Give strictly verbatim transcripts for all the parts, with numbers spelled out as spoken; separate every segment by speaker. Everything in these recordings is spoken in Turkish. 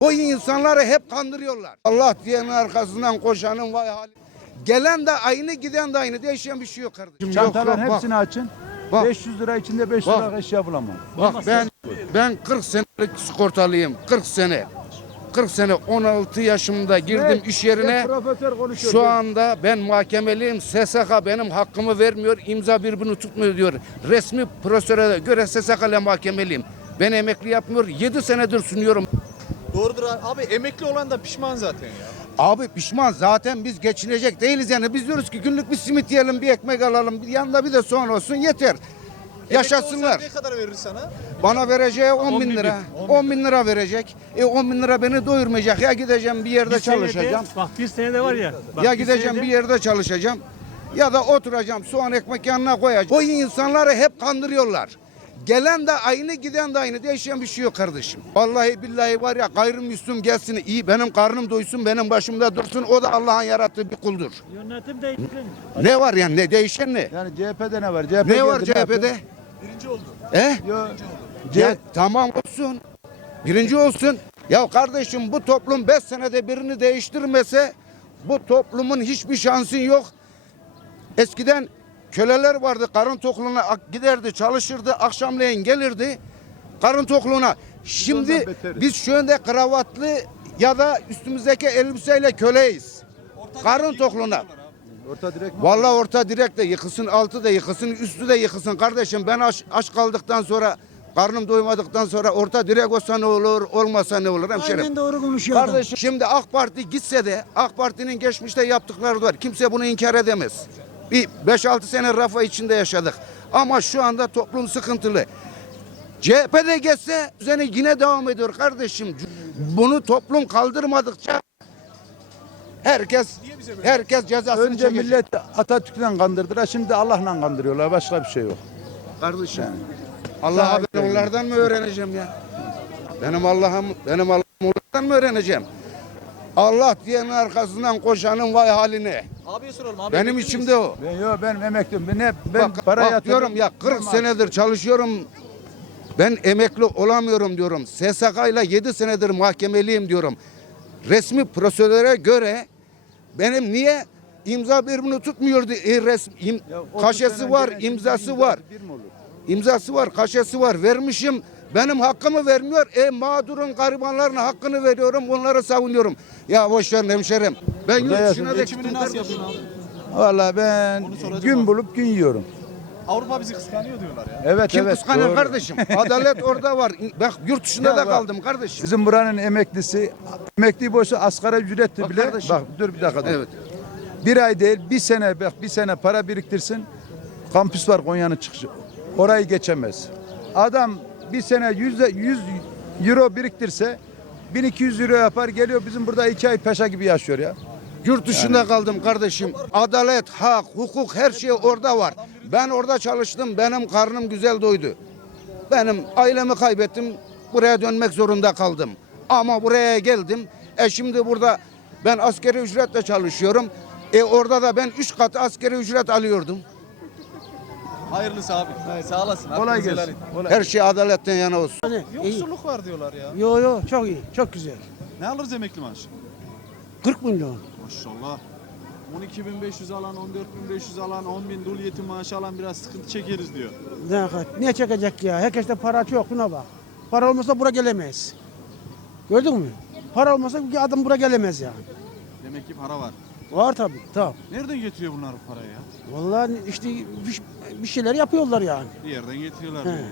Speaker 1: O insanları hep kandırıyorlar. Allah diyenin arkasından koşanın vay hali. Gelen de aynı, giden de aynı. Değişen bir şey yok kardeşim.
Speaker 2: Çantaların
Speaker 1: yok, yok,
Speaker 2: hepsini
Speaker 1: bak.
Speaker 2: açın.
Speaker 1: Bak.
Speaker 2: beş yüz lira içinde beş
Speaker 1: Bak.
Speaker 2: lira eşya bulamam.
Speaker 1: Bak ben ben kırk senelik sigortalıyım. kırk sene. kırk sene on altı yaşımda girdim
Speaker 2: Ne?
Speaker 1: iş yerine.
Speaker 2: Ne profesör konuşuyor.
Speaker 1: Şu anda ben mahkemeliyim. S S K benim hakkımı vermiyor. İmza birbirini tutmuyor diyor. Resmi prosedüre göre S S K ile mahkemeliyim. Ben emekli yapmıyor. yedi senedir sunuyorum.
Speaker 3: Doğrudur abi. Abi emekli olan da pişman zaten ya.
Speaker 1: Abi pişman zaten biz geçinecek değiliz yani. Biz diyoruz ki günlük bir simit yiyelim, bir ekmek alalım. Bir yanında bir de soğan olsun yeter. Yaşasınlar.
Speaker 3: Emekli olsan ne kadar verir sana?
Speaker 1: Bana vereceği on bin lira. on bin lira verecek. E on bin lira beni doyurmayacak. Ya gideceğim bir yerde çalışacağım.
Speaker 4: Bak bir senede var ya. Bak
Speaker 1: Ya
Speaker 4: bir
Speaker 1: gideceğim
Speaker 4: senede-
Speaker 1: bir yerde çalışacağım. Ya da oturacağım soğan ekmek yanına koyacağım. O insanları hep kandırıyorlar. Gelen de aynı, giden de aynı. Değişen bir şey yok kardeşim. Vallahi billahi var ya gayrimüslim gelsin iyi. Benim karnım doysun, benim başımda dursun. O da Allah'ın yarattığı bir kuldur.
Speaker 4: Yönetim değişsin.
Speaker 1: Ne var yani? Ne değişen ne?
Speaker 2: Yani C H P'de ne var? C H P
Speaker 1: Ne var
Speaker 2: geldi,
Speaker 1: C H P'de?
Speaker 2: yaptı?
Speaker 3: Birinci oldu.
Speaker 1: He?
Speaker 2: Yo,
Speaker 1: Ya
Speaker 2: C-
Speaker 1: tamam olsun. Birinci olsun. Ya kardeşim bu toplum beş senede birini değiştirmese bu toplumun hiçbir şansı yok. Eskiden köleler vardı, karın tokluğuna ak- giderdi, çalışırdı, akşamleyin gelirdi karın tokluğuna. Şimdi
Speaker 2: ondan beteriz.
Speaker 1: biz şu anda kravatlı ya da üstümüzdeki elbiseyle köleyiz. Karın tokluğuna.
Speaker 2: Orta direkt mi?
Speaker 1: Vallahi orta direkt de yıkılsın, altı da yıkılsın, üstü de yıkılsın kardeşim. Ben aç, aç kaldıktan sonra, karnım doymadıktan sonra orta direkt olsa ne olur, olmasa ne olur hemşerim.
Speaker 5: Aynen doğru konuşuyor adam.
Speaker 1: Kardeşim şimdi AK Parti gitse de AK Parti'nin geçmişte yaptıkları var. Kimse bunu inkar edemez. Bir beş altı sene rafa içinde yaşadık. Ama şu anda toplum sıkıntılı. C H P de geçse düzeni yine devam ediyor kardeşim. Bunu toplum kaldırmadıkça herkes herkes cezasını
Speaker 2: Önce
Speaker 1: çekecek.
Speaker 2: millet Atatürk'le kandırdılar. Şimdi Allah'la kandırıyorlar. Başka bir şey yok.
Speaker 1: Kardeşim. Allah'a ben onlardan mı öğreneceğim ya? Benim Allah'ım, benim Allah'ım onlardan mı öğreneceğim? Allah diyenin arkasından koşanın vay haline.
Speaker 3: Abiye soralım. Abi
Speaker 1: Benim
Speaker 3: emekli
Speaker 1: içimde
Speaker 3: miyiz?
Speaker 1: o.
Speaker 2: Ben yok ben emekliyim. Ben hep ben
Speaker 1: Bak,
Speaker 2: para
Speaker 1: bak
Speaker 2: yatırdım.
Speaker 1: diyorum ya kırk
Speaker 2: Ben-
Speaker 1: senedir çalışıyorum. Ben emekli olamıyorum diyorum. S S K ile yedi senedir mahkemeliyim diyorum. Resmi prosedüre göre benim niye imza birbirini tutmuyordu? E, resmi, im-
Speaker 2: Ya otuz
Speaker 1: kaşesi
Speaker 2: sene
Speaker 1: var,
Speaker 2: önce şimdi
Speaker 1: imzası
Speaker 2: imzası
Speaker 1: var.
Speaker 2: bir mi olur?
Speaker 1: İmzası var, kaşesi var. Vermişim. Benim hakkımı vermiyor. E mağdurun, garibanların hakkını veriyorum. Onları savunuyorum. Ya boş ver hemşerim. Ben yurt
Speaker 2: Burada
Speaker 1: dışına da
Speaker 3: Geçimini
Speaker 1: gittim
Speaker 3: nasıl
Speaker 1: kardeşim.
Speaker 3: yapıyorsun abi?
Speaker 2: Vallahi ben
Speaker 3: Onu soracağım
Speaker 2: gün
Speaker 3: abi.
Speaker 2: bulup gün yiyorum.
Speaker 3: Avrupa bizi kıskanıyor diyorlar ya.
Speaker 2: Evet
Speaker 1: Kim
Speaker 2: evet.
Speaker 1: kıskanıyor
Speaker 2: doğru.
Speaker 1: kardeşim? Adalet orada var. Bak yurt dışında
Speaker 2: Ya
Speaker 1: da
Speaker 2: bak,
Speaker 1: kaldım kardeşim.
Speaker 2: Bizim buranın emeklisi, emekli boşu asgari ücretti
Speaker 1: Bak
Speaker 2: bile.
Speaker 1: kardeşim.
Speaker 2: Bak dur bir dakika. dur.
Speaker 1: Evet.
Speaker 2: Bir ay değil bir sene bak bir sene para biriktirsin. Kampüs var Konya'nın çıkışı. Orayı geçemez. Adam bir sene yüz, yüz euro biriktirse bin iki yüz euro yapar geliyor bizim burada iki ay peşa gibi yaşıyor ya.
Speaker 1: Yurt dışında kaldım kardeşim. Adalet, hak, hukuk her şey orada var. Ben orada çalıştım. Benim karnım güzel doydu. Benim ailemi kaybettim. Buraya dönmek zorunda kaldım. Ama buraya geldim. E şimdi burada ben askeri ücretle çalışıyorum. E orada da ben üç katı askeri ücret alıyordum.
Speaker 3: Hayırlısı abi. Sağ olasın.
Speaker 2: Kolay
Speaker 3: Hakkınızı helal
Speaker 2: gelsin.
Speaker 3: edin.
Speaker 2: Kolay.
Speaker 1: Her şey adaletten yana olsun.
Speaker 5: Hani iyi.
Speaker 3: Yoksulluk var diyorlar ya.
Speaker 5: Yo yo çok iyi. Çok güzel.
Speaker 3: Ne alırız emekli maaşı?
Speaker 5: kırk milyon.
Speaker 3: Maşallah. on iki bin beş yüz alan, on dört bin beş yüz alan, on bin dul yetim maaşı alan biraz sıkıntı çekeriz diyor.
Speaker 5: Ne, hakikaten, niye çekecek ya? Herkeste para çok. Buna bak. Para olmasa buraya gelemeyiz. Gördün mü? Para olmasa bir adam buraya gelemez yani.
Speaker 3: Demek ki para var.
Speaker 5: Var tabii. Tamam.
Speaker 3: Nereden getiriyor bunlar bu parayı ya?
Speaker 5: Vallahi işte bir, bir şeyler yapıyorlar yani.
Speaker 3: Bir yerden getiriyorlar.
Speaker 5: He.
Speaker 3: diyor.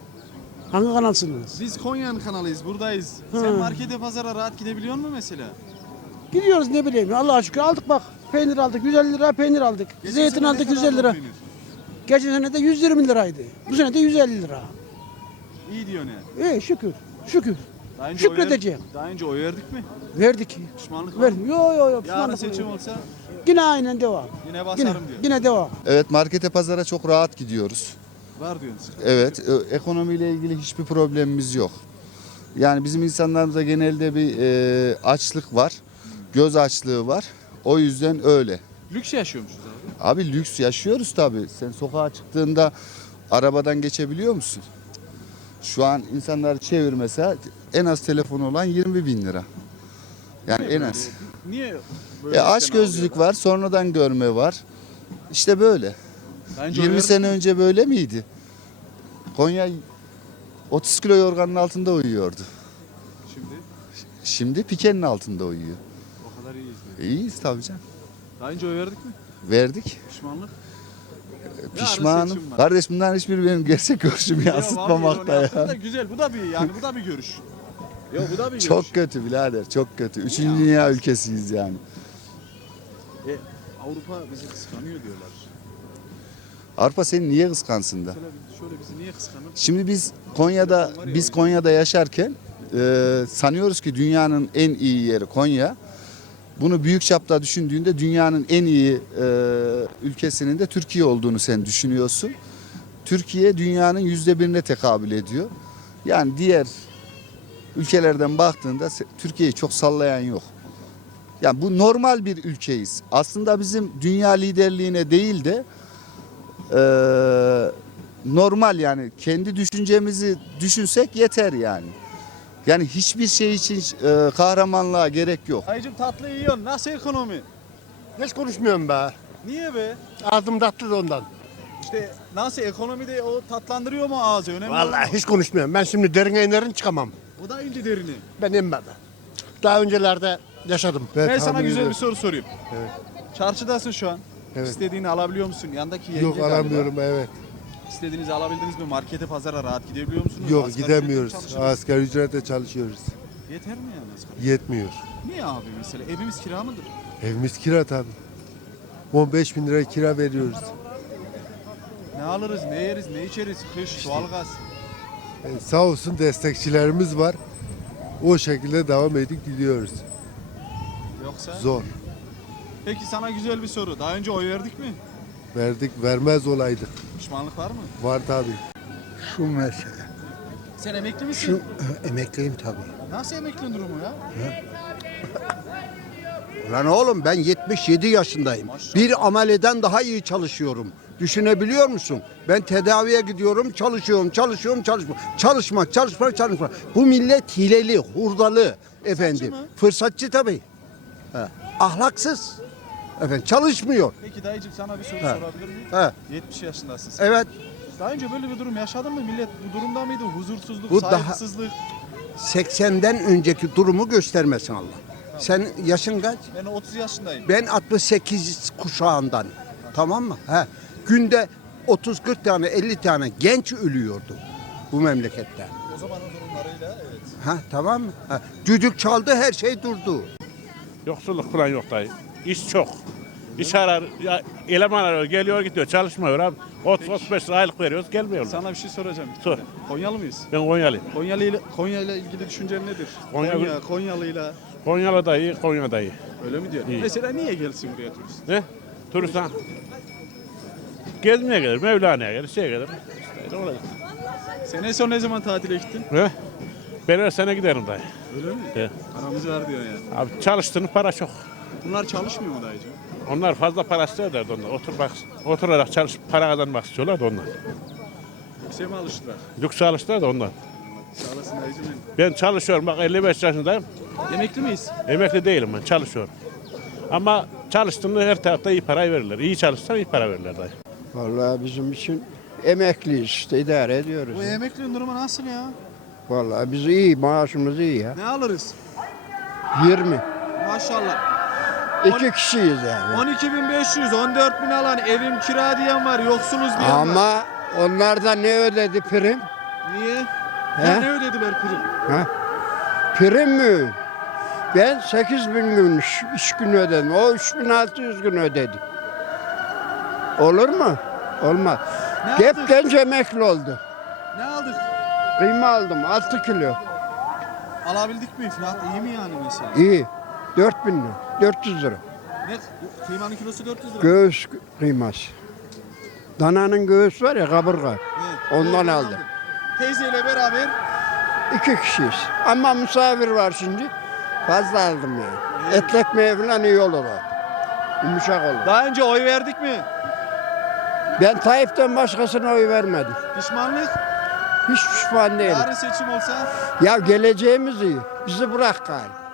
Speaker 5: Hangi kanalsınız?
Speaker 3: Biz Konya'nın kanalıyız, buradayız.
Speaker 5: Hı.
Speaker 3: Sen markete, pazara rahat gidebiliyor musun mesela?
Speaker 5: Gidiyoruz ne bileyim. Allah'a şükür aldık bak. Peynir aldık. yüz elli lira peynir aldık.
Speaker 3: Geçen
Speaker 5: Zeytin
Speaker 3: sene ne
Speaker 5: aldık
Speaker 3: kadar
Speaker 5: yüz elli lira.
Speaker 3: peynir?
Speaker 5: Geçen sene de yüz yirmi liraydı. Bu sene de yüz elli lira.
Speaker 3: İyi diyor ne?
Speaker 5: İyi şükür. Şükür.
Speaker 3: Daha önce oy
Speaker 5: Şükredeceğim.
Speaker 3: verdik- Daha önce oy verdik mi?
Speaker 5: Verdik.
Speaker 3: Pişmanlık var
Speaker 5: Verdim.
Speaker 3: mı?
Speaker 5: Yo yo yo.
Speaker 3: Yarın
Speaker 5: pişmanlık
Speaker 3: seçim
Speaker 5: yok.
Speaker 3: olsa
Speaker 5: Yine aynen devam.
Speaker 3: yine
Speaker 5: Yine,
Speaker 3: basarım diyor.
Speaker 5: yine devam.
Speaker 6: Evet, markete pazara çok rahat gidiyoruz.
Speaker 3: Var diyorsun. sıkıntı.
Speaker 6: Evet, e, ekonomiyle ilgili hiçbir problemimiz yok. Yani bizim insanlarımızda genelde bir e, açlık var, göz açlığı var. O yüzden öyle.
Speaker 3: Lüks yaşıyormuşuz abi.
Speaker 6: Abi lüks yaşıyoruz tabii. Sen sokağa çıktığında arabadan geçebiliyor musun? Şu an insanları çevir mesela en az telefonu olan yirmi bin lira. Yani en az.
Speaker 3: Niye böyle
Speaker 6: E,
Speaker 3: işten
Speaker 6: aç gözlülük
Speaker 3: alıyorlar?
Speaker 6: var, sonradan görme var. İşte böyle.
Speaker 3: Bence
Speaker 6: yirmi
Speaker 3: oy
Speaker 6: sene
Speaker 3: verdik mi?
Speaker 6: önce böyle miydi? Konya otuz kilo yorganın altında uyuyordu.
Speaker 3: Şimdi
Speaker 6: Şimdi pikenin altında uyuyor.
Speaker 3: o kadar iyiyiz diyor.
Speaker 6: E, İyiyiz tabii canım.
Speaker 3: Daha önce oy verdik mi?
Speaker 6: Verdik.
Speaker 3: Pişmanlık.
Speaker 6: Pişmanım.
Speaker 3: seçim var.
Speaker 6: Kardeş bunların hiçbiri benim gerçek görüşümü
Speaker 3: Ya
Speaker 6: yansıtmamakta
Speaker 3: abi, ironi yaptın
Speaker 6: ya.
Speaker 3: da güzel. Bu da bir yani bu da bir görüş. Yok bu da bir görüş.
Speaker 6: Çok kötü birader, çok kötü. Üçüncü dünya ülkesiyiz yani.
Speaker 3: E, Avrupa bizi kıskanıyor diyorlar.
Speaker 6: Avrupa seni niye kıskansın da?
Speaker 3: Mesela biz- şöyle bizi niye kıskanır?
Speaker 6: Şimdi biz Konya'da biz Konya'da yaşarken e, sanıyoruz ki dünyanın en iyi yeri Konya. Bunu büyük çapta düşündüğünde dünyanın en iyi e, ülkesinin de Türkiye olduğunu sen düşünüyorsun. Türkiye dünyanın yüzde birine tekabül ediyor. Yani diğer ülkelerden baktığında se- Türkiye'yi çok sallayan yok. Yani bu normal bir ülkeyiz. Aslında bizim dünya liderliğine değil de e, normal yani kendi düşüncemizi düşünsek yeter yani. Yani hiçbir şey için e, kahramanlığa gerek yok.
Speaker 3: Dayıcım tatlı yiyorsun. Nasıl ekonomi?
Speaker 7: Hiç konuşmuyorum be.
Speaker 3: Niye be?
Speaker 7: Ağzım tatlı da ondan.
Speaker 3: İşte nasıl ekonomide o tatlandırıyor mu ağzı? Önemli olan
Speaker 7: Vallahi
Speaker 3: o.
Speaker 7: hiç konuşmuyorum. Ben şimdi derine inerim çıkamam.
Speaker 3: O da ince derini.
Speaker 7: Ben inmem. Daha öncelerde yaşadım.
Speaker 3: Ben sana güzel bir soru sorayım. Çarşıdasın şu an.
Speaker 7: Evet.
Speaker 3: İstediğini alabiliyor musun? Yandaki yenge
Speaker 7: Yok
Speaker 3: galiba.
Speaker 7: alamıyorum evet.
Speaker 3: İstediğinizi alabildiniz mi? Markete, pazara rahat gidebiliyor musunuz?
Speaker 7: Yok
Speaker 3: Asgari
Speaker 7: gidemiyoruz.
Speaker 3: ücretle çalışıyorsunuz.
Speaker 7: Asgari ücretle çalışıyoruz.
Speaker 3: Yeter mi yani asgari?
Speaker 7: Yetmiyor.
Speaker 3: Niye abi mesela? Evimiz kira mıdır?
Speaker 7: Evimiz kira tabii. on beş bin lira kira veriyoruz.
Speaker 3: Ne alırız, ne yeriz, ne içeriz? Kış, doğalgaz.
Speaker 7: E, sağ olsun destekçilerimiz var. O şekilde devam edip gidiyoruz.
Speaker 3: Yoksa?
Speaker 7: Zor.
Speaker 3: Peki sana güzel bir soru. Daha önce oy verdik mi?
Speaker 7: Verdik vermez olaydık.
Speaker 3: Pişmanlık var mı?
Speaker 7: Var tabii.
Speaker 8: Şu mesele.
Speaker 3: Sen emekli misin?
Speaker 8: Şu e, emekliyim tabii.
Speaker 3: Nasıl emeklinin durumu ya?
Speaker 8: Lan oğlum ben yetmiş yedi yaşındayım.
Speaker 3: Maşallah.
Speaker 8: Bir ameleden daha iyi çalışıyorum. Düşünebiliyor musun? Ben tedaviye gidiyorum, çalışıyorum, çalışıyorum, çalışıyorum. Çalışmak, çalışmak, çalışmak. Bu millet hileli, hurdalı efendim.
Speaker 3: mı?
Speaker 8: Fırsatçı tabii. He. Ahlaksız. Efendim çalışmıyor.
Speaker 3: Peki dayıcım sana bir soru
Speaker 8: He.
Speaker 3: sorabilir miyim?
Speaker 8: He.
Speaker 3: yetmiş yaşındasın sen.
Speaker 8: Evet.
Speaker 3: Daha önce böyle bir durum yaşadın mı? Millet bu durumda mıydı? Huzursuzluk,
Speaker 8: Bu daha-
Speaker 3: saygısızlık.
Speaker 8: seksenden önceki durumu göstermesin Allah. Sen yaşın kaç?
Speaker 3: Ben otuz yaşındayım.
Speaker 8: Ben altmış sekiz kuşağından. Tamam mı? He. Günde otuz kırk tane elli tane genç ölüyordu bu memlekette.
Speaker 3: O zamanın durumlarıyla evet.
Speaker 8: Ha tamam mı? Ha. Düdük çaldı her şey durdu.
Speaker 9: Yoksulluk falan yok dayı. İş çok. İş arar, ya, eleman arıyor, geliyor gidiyor, çalışmıyor abi. otuz otuz beş lira aylık veriyoruz, gelmiyorlar.
Speaker 3: Sana bir şey soracağım.
Speaker 9: Sor.
Speaker 3: Konyalı mıyız?
Speaker 9: Ben Konyalıyım.
Speaker 3: Konyalı ile Konya ile ilgili düşüncen nedir?
Speaker 9: Konya-
Speaker 3: Konya, Konyalıyla
Speaker 9: Konyalı dayı, Konya dayı.
Speaker 3: öyle mi diyor?
Speaker 9: İyi.
Speaker 3: Mesela niye gelsin buraya turist?
Speaker 9: Ne? Turistan. Gezmeye gelir, Mevlana'ya gelir, şey gelir. İşte öyle olacak.
Speaker 3: Sen en son ne zaman tatile gittin?
Speaker 9: Ne? Ben her sene giderim dayı.
Speaker 3: Öyle mi?
Speaker 9: Evet.
Speaker 3: Paramız var diyor yani.
Speaker 9: Abi çalıştığının para çok.
Speaker 3: Bunlar çalışmıyor mu dayıcım?
Speaker 9: Onlar fazla para isterlerdi onlar. Oturmak, oturarak çalışıp para kazanmak istiyorlar da onlar.
Speaker 3: Yüksek mi alıştılar?
Speaker 9: Lüks alıştılar da onlar.
Speaker 3: Sağ olasın dayıcım benim.
Speaker 9: Ben çalışıyorum bak elli beş yaşındayım.
Speaker 3: Emekli miyiz?
Speaker 9: Emekli değilim ben, çalışıyorum. Ama çalıştığında her tarafta iyi parayı verirler. İyi çalışsan iyi para verirler dayı.
Speaker 8: Vallahi bizim için emekliyiz işte idare ediyoruz.
Speaker 3: Bu emeklinin durumu nasıl ya?
Speaker 8: Vallahi biz iyi maaşımız iyi ya.
Speaker 3: Ne alırız?
Speaker 8: yirmi.
Speaker 3: Maşallah.
Speaker 8: İki kişiyiz yani.
Speaker 3: on iki bin beş yüz, on dört bin alan evim kira diyen var, yoksuluz diyen var.
Speaker 8: Ama onlar da ne ödedi prim?
Speaker 3: Niye?
Speaker 8: He?
Speaker 3: Ya ne ödediler prim?
Speaker 8: Ha? Prim mi? Ben sekiz bin gün iş, iş günü ödedim. O üç bin altı yüz gün ödedi. Olur mu? Olmaz.
Speaker 3: Ne
Speaker 8: Hep
Speaker 3: aldık?
Speaker 8: genç emekli oldu.
Speaker 3: Ne aldık?
Speaker 8: Kıyma aldım altı kilo.
Speaker 3: Alabildik mi? Fiyat iyi mi yani mesela?
Speaker 8: İyi. dört bin lira. dört yüz lira.
Speaker 3: Ne? Kıymanın kilosu dört yüz lira.
Speaker 8: Göğüs kıyması. Dananın göğüs var ya kaburga.
Speaker 3: Evet.
Speaker 8: Ondan
Speaker 3: Evet,
Speaker 8: aldım.
Speaker 3: aldık. Teyzeyle beraber
Speaker 8: İki kişiyiz. Ama misafir var şimdi. Fazla aldım yani. Et ekmeği falan iyi olur o. Yumuşak olur.
Speaker 3: daha önce oy verdik mi?
Speaker 8: Ben Tayyip'ten başkasına oy vermedim.
Speaker 3: Pişmanlık?
Speaker 10: Hiç pişman değilim.
Speaker 3: Yarın seçim olsa
Speaker 10: Ya geleceğimiz iyi. Bizi bırak gari.